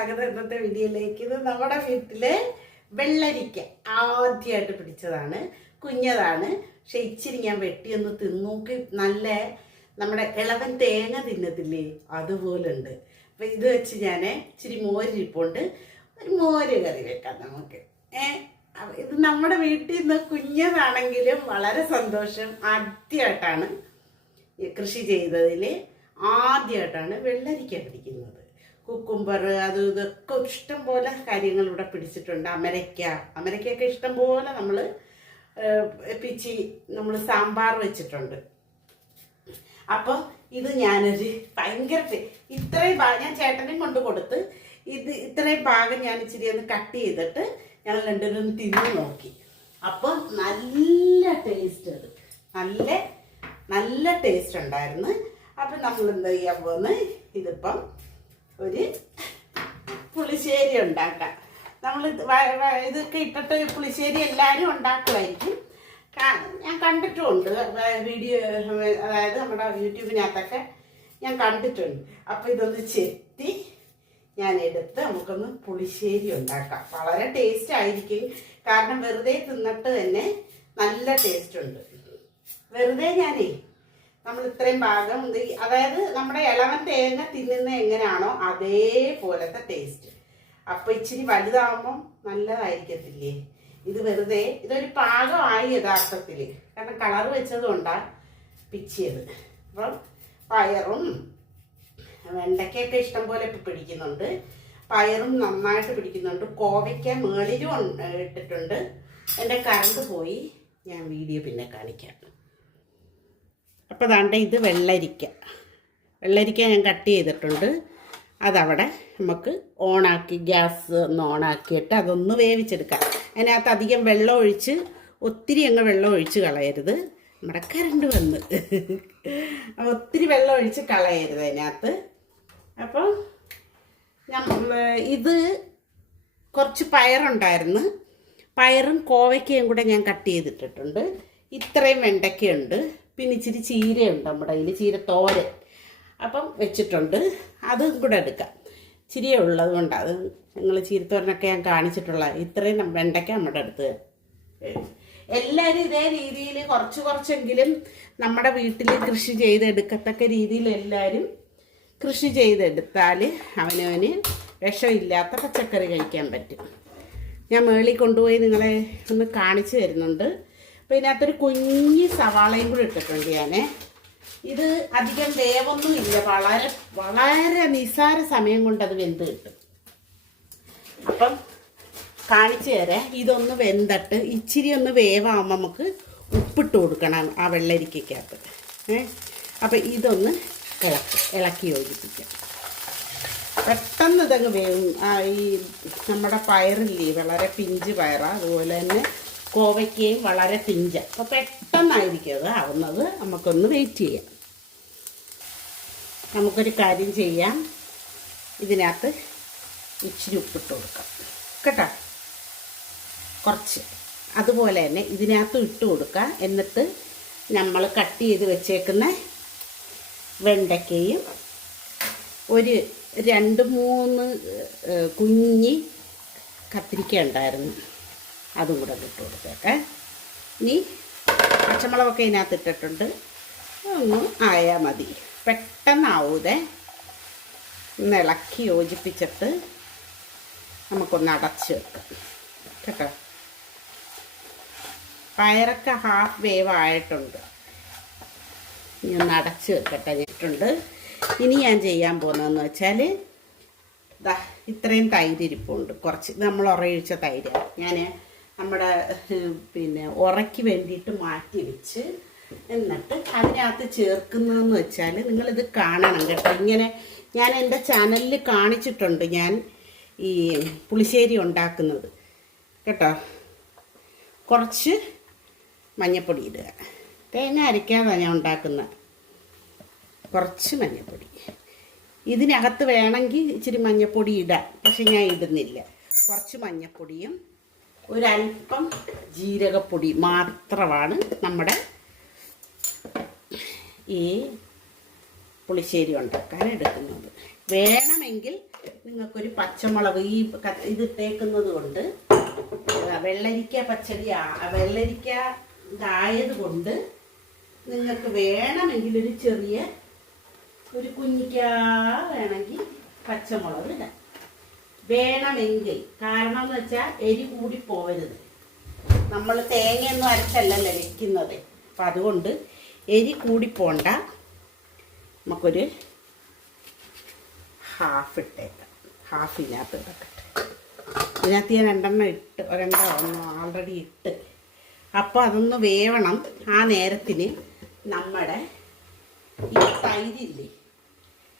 സ്വാഗതം ഇന്നത്തെ വീഡിയോയിലേക്ക്. ഇത് നമ്മുടെ വീട്ടിലെ വെള്ളരിക്ക. ആദ്യമായിട്ട് പിടിച്ചതാണ്. കുഞ്ഞതാണ്. പക്ഷെ ഇച്ചിരി ഞാൻ വെട്ടിയൊന്ന് തിന്നോക്കി നല്ല നമ്മുടെ ഇളവൻ തേങ്ങ തിന്നത്തില്ലേ? അതുപോലെ ഉണ്ട് അപ്പൊ ഇത് വെച്ച് ഞാൻ ഇച്ചിരി മോരിരിപ്പുണ്ട് ഒരു മോര് കറി വെക്കാം നമുക്ക്. ഏ ഇത് നമ്മുടെ വീട്ടിൽ നിന്ന് കുഞ്ഞതാണെങ്കിലും വളരെ സന്തോഷം. ആദ്യമായിട്ടാണ് കൃഷി ചെയ്തതിൽ ആദ്യമായിട്ടാണ് വെള്ളരിക്ക പിടിക്കുന്നത്. കുക്കുംബർ അത് ഇതൊക്കെ ഇഷ്ടം പോലെ കാര്യങ്ങൾ ഇവിടെ പിടിച്ചിട്ടുണ്ട്. അമരയ്ക്ക. അമരയ്ക്കൊക്കെ ഇഷ്ടം പോലെ നമ്മൾ പിച്ചി നമ്മൾ സാമ്പാർ വെച്ചിട്ടുണ്ട്. അപ്പോൾ ഇത് ഞാനൊരു ഭയങ്കര ഇത്രയും ഞാൻ ചേട്ടനെയും കൊണ്ട് കൊടുത്ത് ഇത് ഇത്രയും ഭാഗം ഞാൻ ഇച്ചിരി ഒന്ന് കട്ട് ചെയ്തിട്ട് ഞങ്ങൾ രണ്ടുപേരും തിന്നു നോക്കി. അപ്പോൾ നല്ല ടേസ്റ്റ് അത്. നല്ല നല്ല ടേസ്റ്റ് ഉണ്ടായിരുന്നു. അപ്പം നമ്മൾ എന്താ ചെയ്യാൻ പോകുന്നത് ഇതിപ്പം ഒരു പുളിശ്ശേരി ഉണ്ടാക്കാം. നമ്മൾ ഇതൊക്കെ ഇട്ടിട്ട് പുളിശ്ശേരി എല്ലാവരും ഉണ്ടാക്കുമായിരിക്കും. ഞാൻ കണ്ടിട്ടുണ്ട് വീഡിയോ അതായത് നമ്മുടെ യൂട്യൂബിനകത്തൊക്കെ ഞാൻ കണ്ടിട്ടുണ്ട്. അപ്പോൾ ഇതൊന്ന് ചെത്തി ഞാൻ എടുത്ത് നമുക്കൊന്ന് പുളിശ്ശേരി ഉണ്ടാക്കാം. വളരെ ടേസ്റ്റ് ആയിരിക്കും. കാരണം വെറുതെ തിന്നിട്ട് തന്നെ നല്ല ടേസ്റ്റ് ഉണ്ട്. വെറുതെ ഞാനേ നമ്മൾ ഇത്രയും ഭാഗം അതായത് നമ്മുടെ ഇളവൻ തേങ്ങ തിന്നുന്ന എങ്ങനെയാണോ അതേപോലത്തെ ടേസ്റ്റ് അപ്പൊ ഇച്ചിരി വലുതാവുമ്പം നല്ലതായിരിക്കത്തില്ലേ? ഇത് വെറുതെ ഇതൊരു പാകമായി യഥാർത്ഥത്തിൽ കാരണം കളർ വെച്ചതുകൊണ്ടാണ് പിച്ചിയത്. അപ്പം പയറും വെണ്ടയ്ക്കൊക്കെ ഇഷ്ടം പോലെ പിടിക്കുന്നുണ്ട്. പയറും നന്നായിട്ട് പിടിക്കുന്നുണ്ട്. കോവയ്ക്ക മേളിലും ഇട്ടിട്ടുണ്ട്. എന്റെ കറണ്ട് പോയി. ഞാൻ വീഡിയോ പിന്നെ കാണിക്കാം. അപ്പോൾ ദാണ്ട ഇത് വെള്ളരിക്ക. വെള്ളരിക്ക ഞാൻ കട്ട് ചെയ്തിട്ടുണ്ട്. അതവിടെ നമുക്ക് ഓണാക്കി ഗ്യാസ് ഒന്ന് ഓണാക്കിയിട്ട് അതൊന്ന് വേവിച്ചെടുക്കാം. അതിനകത്ത് അധികം വെള്ളം ഒഴിച്ച് ഒത്തിരി അങ്ങ് വെള്ളം ഒഴിച്ച് കളയരുത്. നമ്മുടെ കരണ്ട് വന്ന്. അപ്പോൾ ഒത്തിരി വെള്ളം ഒഴിച്ച് കളയരുത് അതിനകത്ത്. അപ്പോൾ ഞാൻ ഇത് കുറച്ച് പയറുണ്ടായിരുന്നു. പയറും കോവയ്ക്കയും കൂടെ ഞാൻ കട്ട് ചെയ്തിട്ടിട്ടുണ്ട്. ഇത്രയും വെണ്ടയ്ക്കയുണ്ട് പിന്നെ ഇച്ചിരി ചീരയുണ്ട് നമ്മുടെ കയ്യിൽ ചീരത്തോരൻ. അപ്പം വെച്ചിട്ടുണ്ട്. അതും കൂടെ എടുക്കാം. ചിരിയ ഉള്ളത് കൊണ്ട്. അത് ഞങ്ങൾ ചീരത്തോരനൊക്കെ ഞാൻ കാണിച്ചിട്ടുള്ള ഇത്രയും വെണ്ടയ്ക്ക നമ്മുടെ അടുത്ത്. വരും. എല്ലാവരും ഇതേ രീതിയിൽ കുറച്ച് കുറച്ചെങ്കിലും നമ്മുടെ വീട്ടിൽ കൃഷി ചെയ്തെടുക്കത്തക്ക രീതിയിൽ എല്ലാവരും കൃഷി ചെയ്തെടുത്താൽ അവനവന് വിഷമില്ലാത്ത പച്ചക്കറി കഴിക്കാൻ പറ്റും. ഞാൻ മേളിൽ കൊണ്ടുപോയി നിങ്ങളെ ഒന്ന് കാണിച്ചു തരുന്നുണ്ട്. അപ്പോൾ ഇതിനകത്തൊരു കുഞ്ഞി സവാളയും കൂടി ഇട്ടിട്ടുണ്ട് ഞാൻ ഇത് അധികം വേവൊന്നും ഇല്ല. വളരെ വളരെ നിസാര സമയം കൊണ്ട് അത് വെന്ത് കിട്ടും. അപ്പം കാണിച്ചു തരാം. ഇതൊന്ന് വെന്തട്ട് ഇച്ചിരി ഒന്ന് വേവാകുമ്പോൾ നമുക്ക് ഉപ്പിട്ട് കൊടുക്കണം ആ വെള്ളരിക്കകത്ത് ഏ? അപ്പം ഇതൊന്ന് ഇളക്കി ഇളക്കി യോജിപ്പിക്കാം. പെട്ടെന്ന് ഇതങ്ങ് വേവും. ഈ നമ്മുടെ പയറില്ലേ വളരെ പിഞ്ച് പയറാണ് അതുപോലെ തന്നെ കോവയ്ക്കയും വളരെ പിഞ്ച. അപ്പോൾ പെട്ടെന്നായിരിക്കും അത് ആവുന്നത്. നമുക്കൊന്ന് വെയിറ്റ് ചെയ്യാം. നമുക്കൊരു കാര്യം ചെയ്യാം. ഇതിനകത്ത് ഇച്ചിരി ഉപ്പിട്ട് കൊടുക്കാം. കേട്ടോ? കുറച്ച്. അതുപോലെ തന്നെ ഇതിനകത്ത് ഇട്ട് കൊടുക്കുക എന്നിട്ട് നമ്മൾ കട്ട് ചെയ്ത് വെച്ചേക്കുന്ന വെണ്ടയ്ക്കയും ഒരു രണ്ട് മൂന്ന് കുഞ്ഞി കത്തിരിക്ക ഉണ്ടായിരുന്നു. അതും കൂടെ ഇട്ട് കൊടുത്തേക്കെ. ഇനി പച്ചമുളകൊക്കെ ഇതിനകത്ത് ഇട്ടിട്ടുണ്ട്. ഒന്ന് ആയാൽ മതി. പെട്ടെന്നാവൂതേ. ഒന്ന് ഇളക്കി യോജിപ്പിച്ചിട്ട് നമുക്കൊന്ന് അടച്ച് വെക്കാം. കേട്ടോ? പയറൊക്കെ ഹാഫ് വേവ് ആയിട്ടുണ്ട്. ഇനി ഒന്ന് അടച്ച് വെക്കട്ടെ ഇട്ടുണ്ട് ഇനി ഞാൻ ചെയ്യാൻ പോകുന്നതെന്ന് വെച്ചാൽ ഇത്രയും തൈര് ഇരിപ്പുണ്ട്. കുറച്ച് നമ്മൾ ഉറയൊഴിച്ച തൈര്. ഞാൻ നമ്മുടെ പിന്നെ ഉറയ്ക്ക് വേണ്ടിയിട്ട് മാറ്റി വെച്ച് എന്നിട്ട് അതിനകത്ത് ചേർക്കുന്നതെന്ന് വെച്ചാൽ നിങ്ങളിത് കാണണം കേട്ടോ. ഇങ്ങനെ ഞാൻ എന്റെ ചാനലിൽ കാണിച്ചിട്ടുണ്ട് ഞാൻ ഈ പുളിശ്ശേരി ഉണ്ടാക്കുന്നത് കേട്ടോ. കുറച്ച് മഞ്ഞപ്പൊടി ഇടുക. തേങ്ങ അരയ്ക്കാതാണ് ഞാൻ ഉണ്ടാക്കുന്നത് കുറച്ച് മഞ്ഞപ്പൊടി. ഇതിനകത്ത് വേണമെങ്കിൽ ഇച്ചിരി മഞ്ഞപ്പൊടി ഇടാം പക്ഷെ ഞാൻ ഇടുന്നില്ല. കുറച്ച് മഞ്ഞപ്പൊടിയും ഒരല്പം ജീരകപ്പൊടി മാത്രമാണ് നമ്മുടെ ഈ പുളിശ്ശേരി ഉണ്ടാക്കാൻ എടുക്കുന്നത് വേണമെങ്കിൽ നിങ്ങൾക്കൊരു പച്ചമുളക് ഈ ഇത് ഇട്ടേക്കുന്നത് കൊണ്ട് വെള്ളരിക്ക പച്ചടി വെള്ളരിക്ക ഇതായത് കൊണ്ട് നിങ്ങൾക്ക് വേണമെങ്കിൽ ഒരു ചെറിയ ഒരു കുഞ്ഞിക്ക വേണമെങ്കിൽ പച്ചമുളക് ഇടാം. വേണമെങ്കിൽ. കാരണം എന്ന് വെച്ചാൽ എരി കൂടി പോവരുത്. നമ്മൾ തേങ്ങയൊന്നും അരച്ചല്ലല്ലോ വെക്കുന്നത്. അപ്പം അതുകൊണ്ട് എരി കൂടി പോണ്ട. നമുക്കൊരു ഹാഫ് ഇട്ടേക്കാം. ഹാഫ് ഇതിനകത്ത് ഇടട്ടെ. ഇതിനകത്ത് ഞാൻ രണ്ടെണ്ണം ഇട്ട് ഒരെണ്ണം ഒന്ന് ഇട്ട്. അപ്പോൾ അതൊന്ന് വേവണം. ആ നേരത്തിന് നമ്മുടെ ഈ തൈരില്ലേ?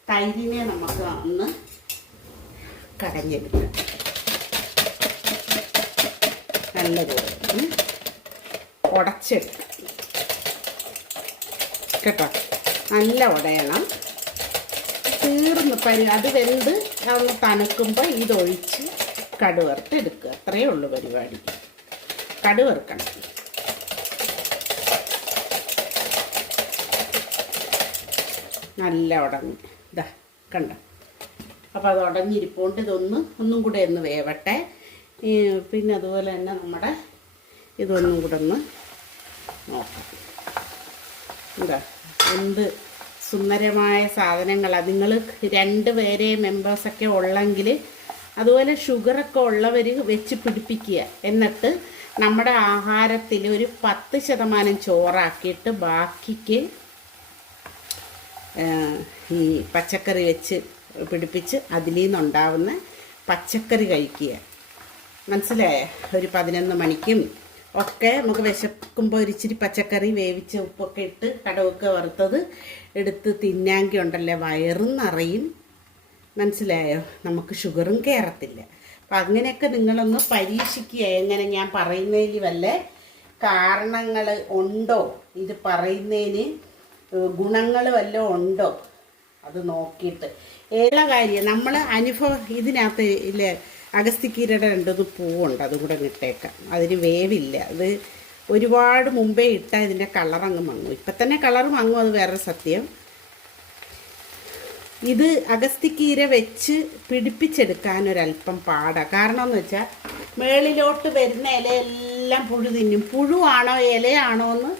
തൈരിനെ നമുക്ക് ഒന്ന് കടഞ്ഞെടുക്കാം നല്ലതുപോലെ ഉം. ഉടച്ചെടുക്കാം കേട്ടോ? നല്ല ഉടയണം. തീർന്ന് പരി അത് വെന്ത് ഒന്ന് തണുക്കുമ്പോൾ ഇതൊഴിച്ച് കടുവറുത്ത് എടുക്കുക. അത്രയേ ഉള്ളൂ പരിപാടി. കടുവറുക്കണം. നല്ല ഉടങ്ങി ഇതാ കണ്ട? അപ്പോൾ അത് ഉടഞ്ഞിരിപ്പോണ്ട് ഇതൊന്ന് ഒന്നും കൂടെ ഒന്ന് വേവട്ടെ. പിന്നെ അതുപോലെ തന്നെ നമ്മുടെ ഇതൊന്നും കൂടെ ഒന്ന് നോക്കാം. എന്താ എന്ത് സുന്ദരമായ സാധനങ്ങളാണ് നിങ്ങൾ രണ്ട് പേരെ മെമ്പേഴ്സൊക്കെ ഉള്ളെങ്കിൽ അതുപോലെ ഷുഗറൊക്കെ ഉള്ളവർ വെച്ച് പിടിപ്പിക്കുക. എന്നിട്ട് നമ്മുടെ ആഹാരത്തിൽ ഒരു പത്ത് ശതമാനം ചോറാക്കിയിട്ട് ബാക്കിക്ക് ഈ പച്ചക്കറി വെച്ച് പിടിപ്പിച്ച് അതിൽ നിന്നുണ്ടാവുന്ന പച്ചക്കറി കഴിക്കുക. മനസ്സിലായേ? ഒരു പതിനൊന്ന് മണിക്കും ഒക്കെ നമുക്ക് വിശക്കുമ്പോൾ ഒരിച്ചിരി പച്ചക്കറി വേവിച്ച് ഉപ്പൊക്കെ ഇട്ട് കടവൊക്കെ വറുത്തത് എടുത്ത് തിന്നാങ്കി ഉണ്ടല്ലേ? വയറും നിറയും. മനസ്സിലായോ? നമുക്ക് ഷുഗറും കയറത്തില്ല അപ്പം അങ്ങനെയൊക്കെ നിങ്ങളൊന്ന് പരീക്ഷിക്കുക. എങ്ങനെ ഞാൻ പറയുന്നതിൽ വല്ല കാരണങ്ങൾ ഉണ്ടോ? ഇത് പറയുന്നതിന് ഗുണങ്ങൾ വല്ലതും ഉണ്ടോ? അത് നോക്കിയിട്ട്. ഏതാ കാര്യം? നമ്മൾ അനുഭവം ഇതിനകത്ത് ഇല്ലേ അഗസ്തിക്കീരയുടെ രണ്ടൊന്ന് പൂവുണ്ട് അതും കൂടെ ഇട്ടേക്കാം. അതിന് വേവില്ല. അത് ഒരുപാട് മുമ്പേ ഇട്ടാൽ ഇതിന്റെ കളർ അങ്ങ് മങ്ങും. ഇപ്പം തന്നെ കളർ മങ്ങും അത് വേറെ സത്യം. ഇത് അഗസ്തിക്കീര വെച്ച് പിടിപ്പിച്ചെടുക്കാൻ ഒരല്പം പാടാണ് കാരണം എന്ന് വെച്ചാൽ മേളിലോട്ട് വരുന്ന ഇലയെല്ലാം പുഴു തിന്നും. പുഴുവാണോ ഇലയാണോ എന്ന്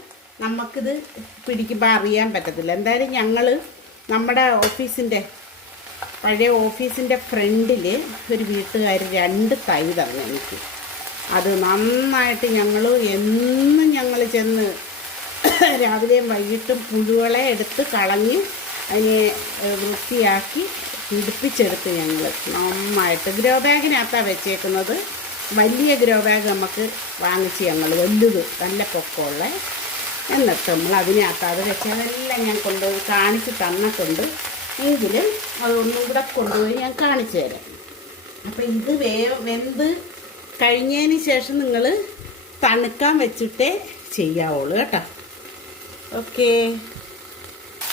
നമുക്കിത് പിടിക്കുമ്പോൾ അറിയാൻ പറ്റത്തില്ല. എന്തായാലും ഞങ്ങൾ നമ്മുടെ ഓഫീസിന്റെ പഴയ ഓഫീസിന്റെ ഫ്രണ്ടിൽ ഒരു വീട്ടുകാർ രണ്ട് തൈ തന്നു എനിക്ക്. അത് നന്നായിട്ട് ഞങ്ങൾ എന്നും ഞങ്ങൾ ചെന്ന് രാവിലെയും വൈകിട്ടും പുഴുകളെ എടുത്ത് കളഞ്ഞ് അതിനെ വൃത്തിയാക്കി പിടിപ്പിച്ചെടുത്ത് ഞങ്ങൾ നന്നായിട്ട് ഗ്രോ ബാഗിനകത്താണ് വെച്ചേക്കുന്നത്. വലിയ ഗ്രോ ബാഗ് നമുക്ക് വാങ്ങിച്ച് ഞങ്ങൾ വലുത് നല്ല പൊക്കമുള്ള എന്നിട്ട് നമ്മൾ അതിനകത്ത് അത് വെച്ചതെല്ലാം ഞാൻ കൊണ്ടുപോയി കാണിച്ച് തന്നിട്ടുണ്ട്. എങ്കിലും അതൊന്നും കൂടെ കൊണ്ടുപോയി ഞാൻ കാണിച്ചു തരാം. അപ്പം ഇത് വേ വെന്ത് കഴിഞ്ഞതിന് ശേഷം നിങ്ങൾ തണുക്കാൻ വെച്ചിട്ടേ ചെയ്യാവുള്ളൂ കേട്ടോ. ഓക്കേ.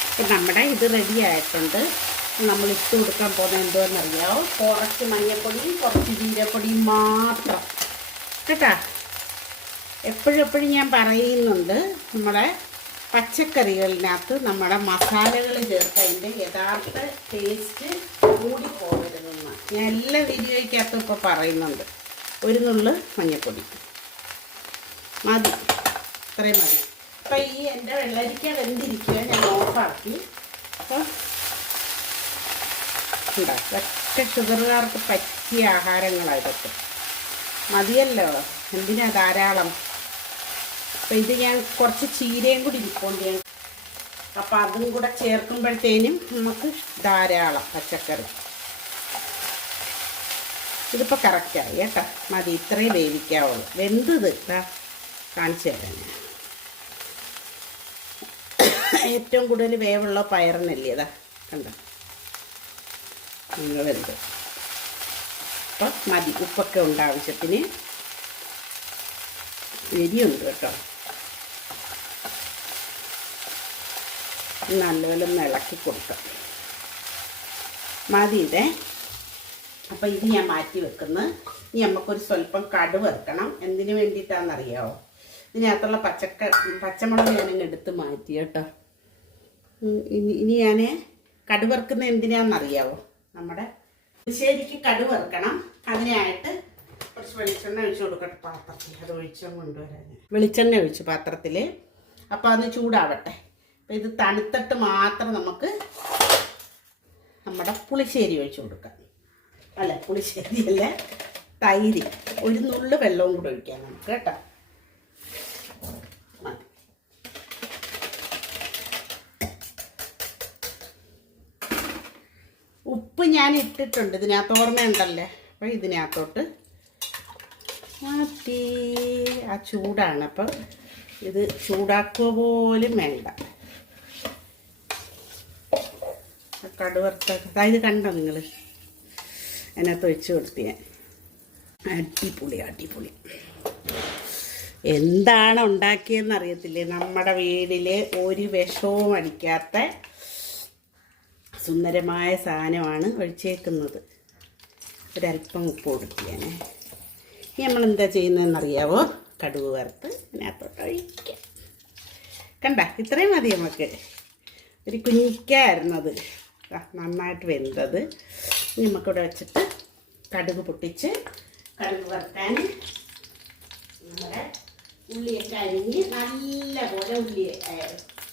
അപ്പം നമ്മുടെ ഇത് റെഡി ആയിട്ടുണ്ട്. നമ്മൾ ഇട്ട് കൊടുക്കാൻ പോകുന്നത് എന്തോന്നറിയാമോ കുറച്ച് മഞ്ഞൾപ്പൊടിയും കുറച്ച് ജീരപ്പൊടിയും മാത്രം. കേട്ടാ? എപ്പോഴും എപ്പോഴും ഞാൻ പറയുന്നുണ്ട് നമ്മുടെ പച്ചക്കറികളിനകത്ത് നമ്മുടെ മസാലകൾ ചേർത്ത് അതിന്റെ യഥാർത്ഥ ടേസ്റ്റ് കൂടി പോകരുതെന്ന് ഞാൻ എല്ലാ വീഡിയോയ്ക്കകത്തും ഇപ്പോൾ പറയുന്നുണ്ട്. ഒരു നുള്ള് മഞ്ഞൾപ്പൊടി മതി. ഇത്രയും മതി. അപ്പം ഈ എന്റെ വെള്ളരിക്ക വെന്തിരിക്കുക ഞാൻ ഓഫാക്കി. അപ്പം ഉണ്ടാക്കുക ഒറ്റ ഷുഗറുകാർക്ക് പറ്റിയ ആഹാരങ്ങളാണ് ഇതൊക്കെ. മതിയല്ലോ. എന്തിനാ ധാരാളം? അപ്പം ഇത് ഞാൻ കുറച്ച് ചീരയും കൂടി ഇരിക്കേണ്ടിയാണ് ഞാൻ അപ്പം അതും കൂടെ ചേർക്കുമ്പോഴത്തേനും നമുക്ക് ധാരാളം പച്ചക്കറി. ഇതിപ്പോൾ കറക്റ്റായി കേട്ടോ. മതി ഇത്രയും വേവിക്കാവുള്ളൂ. വെന്തത് ഇതാ കാണിച്ചു തരാം ഏറ്റവും കൂടുതൽ വേവുള്ള പയറിനല്ലേ ഇതാ? കണ്ടോ? നിങ്ങൾ വെന്ത് അപ്പം മതി ഉപ്പൊക്കെ ഉണ്ട് ആവശ്യത്തിന് എരിയുണ്ട് കേട്ടോ. നല്ലപോലെ ഇളക്കി കൊടുക്കാം മതി ഇതേ. അപ്പം ഇത് ഞാൻ മാറ്റി വെക്കുന്നു. ഇനി നമുക്കൊരു സ്വല്പം കടു വെക്കണം എന്തിനു വേണ്ടിയിട്ടാണെന്നറിയാമോ ഇതിനകത്തുള്ള പച്ചക്ക പച്ചമുളക് ഞാനങ്ങ് എടുത്ത് മാറ്റി കേട്ടോ. ഇനി ഇനി ഞാൻ കടുവറുക്കുന്ന എന്തിനാണെന്നറിയാവോ? നമ്മുടെ ശരിക്ക് കടു വറുക്കണം. അതിനായിട്ട് കുറച്ച് വെളിച്ചെണ്ണ ഒഴിച്ച് കൊടുക്കട്ടെ പാത്രത്തിൽ. അത് ഒഴിച്ചാൽ കൊണ്ടുവരാൻ. വെളിച്ചെണ്ണ ഒഴിച്ചു പാത്രത്തിൽ അപ്പോൾ അത് ചൂടാവട്ടെ. അപ്പോൾ ഇത് തണുത്തിട്ട് മാത്രം നമുക്ക് നമ്മുടെ പുളിശ്ശേരി ഒഴിച്ചു കൊടുക്കാം. അല്ല? പുളിശ്ശേരി അല്ല തൈര്. ഒരു നുള്ളു വെള്ളവും കൂടെ ഒഴിക്കാം നമുക്ക് കേട്ടോ. ഉപ്പ് ഞാൻ ഇട്ടിട്ടുണ്ട്. ഇതിനകത്ത് ഓർമ്മയുണ്ടല്ലേ? അപ്പോൾ ഇതിനകത്തോട്ട് മാറ്റി. ആ ചൂടാണ്. അപ്പം ഇത് ചൂടാക്കുക പോലും വേണ്ട. കടുവറുത്ത അതായത് കണ്ടോ നിങ്ങൾ അതിനകത്ത് ഒഴിച്ച് കൊടുത്ത് അടിപൊളി അടിപൊളി. എന്താണ് ഉണ്ടാക്കിയതെന്ന് അറിയത്തില്ലേ? നമ്മുടെ വീടിൽ ഒരു വിഷവും അടിക്കാത്ത സുന്ദരമായ സാധനമാണ് ഒഴിച്ചേക്കുന്നത്. ഒരല്പം ഉപ്പ് കൊടുക്കുകയാണ് ഇനി നമ്മൾ എന്താ ചെയ്യുന്നതെന്നറിയാവോ? കടുക് വറുത്ത് അതിനകത്തോട്ട് ഒഴിക്കാം കണ്ട? ഇത്രയും മതി നമുക്ക് ഒരു കുഞ്ഞിക്കായിരുന്നത് ദാ നന്നായിട്ട് വെന്തത്. നമുക്കിവിടെ വെച്ചിട്ട് കടുക് പൊട്ടിച്ച് കടുക് വറുക്കാൻ നമ്മുടെ ഉള്ളിയൊക്കെ അരിഞ്ഞ് നല്ല പോലെ ഉള്ളി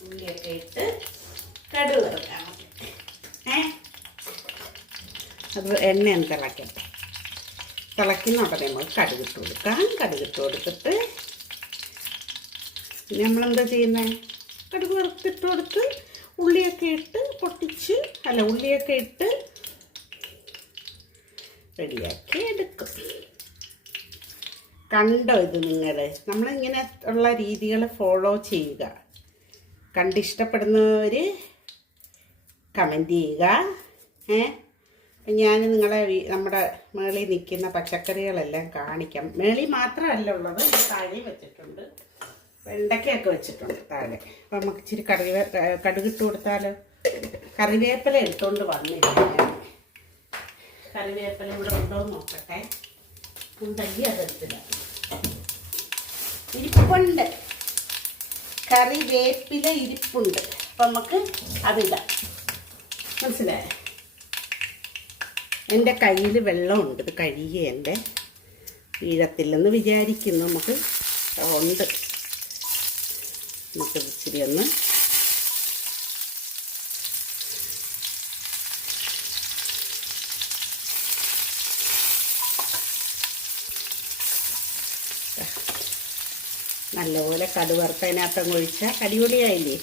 ഉള്ളിയൊക്കെ ഇട്ട് കടുക് വറുക്കാൻ നമുക്ക് അത് എണ്ണ തിളക്കട്ടെ. തിളക്കുന്ന ഉടനെ നമ്മൾ കടുകിട്ട് കൊടുക്കാം. കടുകിട്ട് കൊടുത്തിട്ട് നമ്മളെന്താ ചെയ്യുന്നത് കടുക് വറുത്തിട്ട് കൊടുത്ത് ഉള്ളിയൊക്കെ ഇട്ട് പൊട്ടിച്ച് അല്ല ഉള്ളിയൊക്കെ ഇട്ട് റെഡിയാക്കി എടുക്കും. കണ്ടോ ഇത് നിങ്ങൾ നമ്മളിങ്ങനെ ഉള്ള രീതികൾ ഫോളോ ചെയ്യുക. കണ്ടിഷ്ടപ്പെടുന്നവർ കമന്റ് ചെയ്യുക. ഏ? ഞാൻ നിങ്ങളെ നമ്മുടെ മേളിൽ നിൽക്കുന്ന പച്ചക്കറികളെല്ലാം കാണിക്കാം. മേളി മാത്രമല്ല ഉള്ളത് താഴെ വെച്ചിട്ടുണ്ട്. വെണ്ടയ്ക്കയൊക്കെ വെച്ചിട്ടുണ്ട് താഴെ. അപ്പം നമുക്ക് ഇച്ചിരി കറിവേ കടുകിട്ട് കൊടുത്താൽ കറിവേപ്പില എടുത്തുകൊണ്ട് വന്നില്ല കറിവേപ്പില ഇവിടെ ഉണ്ടോ നോക്കട്ടെ. ഉണ്ടെങ്കിൽ അതെടുത്തില്ല ഇരിപ്പുണ്ട്. കറിവേപ്പില ഇരിപ്പുണ്ട്. അപ്പം നമുക്ക് അതിടാം മനസ്സിലായോ? എന്റെ കയ്യിൽ വെള്ളമുണ്ട്. ഇത് കഴുകിയ എന്റെ വീഴത്തില്ലെന്ന് വിചാരിക്കുന്നു. നമുക്ക് ഉണ്ട്. നമുക്ക് ഇച്ചിരി ഒന്ന് നല്ലപോലെ കടുവറുത്തതിനകത്തങ്ങ് ഒഴിച്ചാൽ അടിപൊളിയായില്ലേ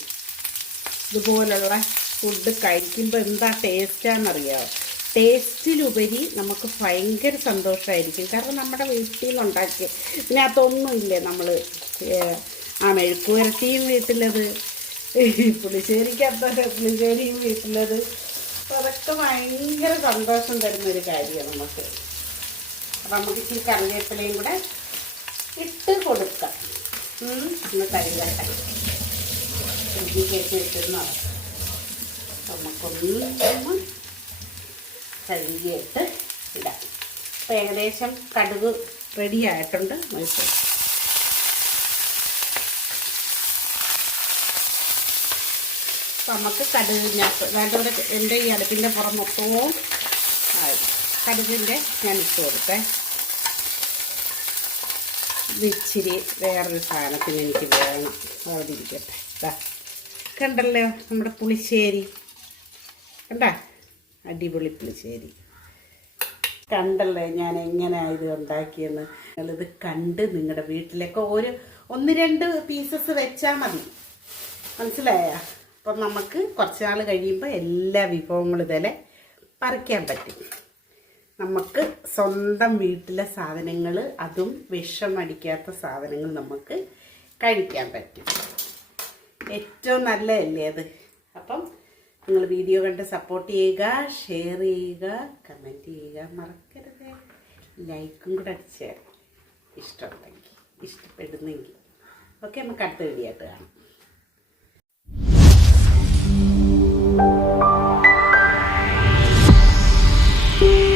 ഇതുപോലുള്ള ഫുഡ് കഴിക്കുമ്പോൾ എന്താ ടേസ്റ്റാണെന്നറിയാമോ ടേസ്റ്റിലുപരി നമുക്ക് ഭയങ്കര സന്തോഷമായിരിക്കും കാരണം നമ്മുടെ വീട്ടിൽ നിന്നുണ്ടാക്കി ഇതിനകത്തൊന്നുമില്ലേ നമ്മൾ ആ മെഴുക്ക് വരട്ടിയും വീട്ടിലത്. പുളിശ്ശേരിക്കത്ത പുളിശ്ശേരിയും വീട്ടിലത്. അതൊക്കെ ഭയങ്കര സന്തോഷം തരുന്നൊരു കാര്യമാണ് നമുക്ക്. അപ്പം നമുക്ക് ഈ കറിവേപ്പിലയും കൂടെ ഇട്ട് കൊടുക്കാം. ഒന്ന് കരുകട്ടെ ഫ്രിഡ്ജിൽ കയറ്റി വെച്ചിരുന്നോ നമുക്കൊന്ന് കഴുകിയിട്ട് ഇടാം. അപ്പോൾ ഏകദേശം കടുക് റെഡി ആയിട്ടുണ്ട്. നമുക്ക് നമുക്ക് കടുകിനകത്ത് വേണ്ടവിടെ എന്റെ ഈ അടുപ്പിന്റെ പുറം മൊത്തവും ആയി. കടുകിന്റെ ഞാൻ ഇട്ട് കൊടുത്തേ. ഇച്ചിരി വേറൊരു സാധനത്തിന് എനിക്ക് വേണം. അവിടെ ഇരിക്കട്ടെ. കണ്ടല്ലോ നമ്മുടെ പുളിശ്ശേരി. കണ്ട? അടിപൊളി പുളിശ്ശേരി. കണ്ടല്ലേ ഞാൻ എങ്ങനെയാണ് ഇത് ഉണ്ടാക്കിയെന്ന്? നിങ്ങളിത് കണ്ട് നിങ്ങളുടെ വീട്ടിലൊക്കെ ഒരു ഒന്ന് രണ്ട് പീസസ് വെച്ചാൽ മതി. മനസ്സിലായ? അപ്പം നമുക്ക് കുറച്ച് നാൾ കഴിയുമ്പോൾ എല്ലാ വിഭവങ്ങളും ഇതേ പറിക്കാൻ പറ്റും. നമുക്ക് സ്വന്തം വീട്ടിലെ സാധനങ്ങൾ അതും വിഷം അടിക്കാത്ത സാധനങ്ങൾ നമുക്ക് കഴിക്കാൻ പറ്റും. ഏറ്റവും നല്ലതല്ലേ അത്? അപ്പം നിങ്ങൾ വീഡിയോ കണ്ട് സപ്പോർട്ട് ചെയ്യുക ഷെയർ ചെയ്യുക കമന്റ് ചെയ്യുക മറക്കരുത്. ലൈക്കും കൂടെ അടിച്ചേരാം ഇഷ്ടമുണ്ടെങ്കിൽ ഇഷ്ടപ്പെടുന്നെങ്കിൽ. ഓക്കെ നമുക്ക് അടുത്ത വീഡിയോ ആയിട്ട് കാണാം. thank you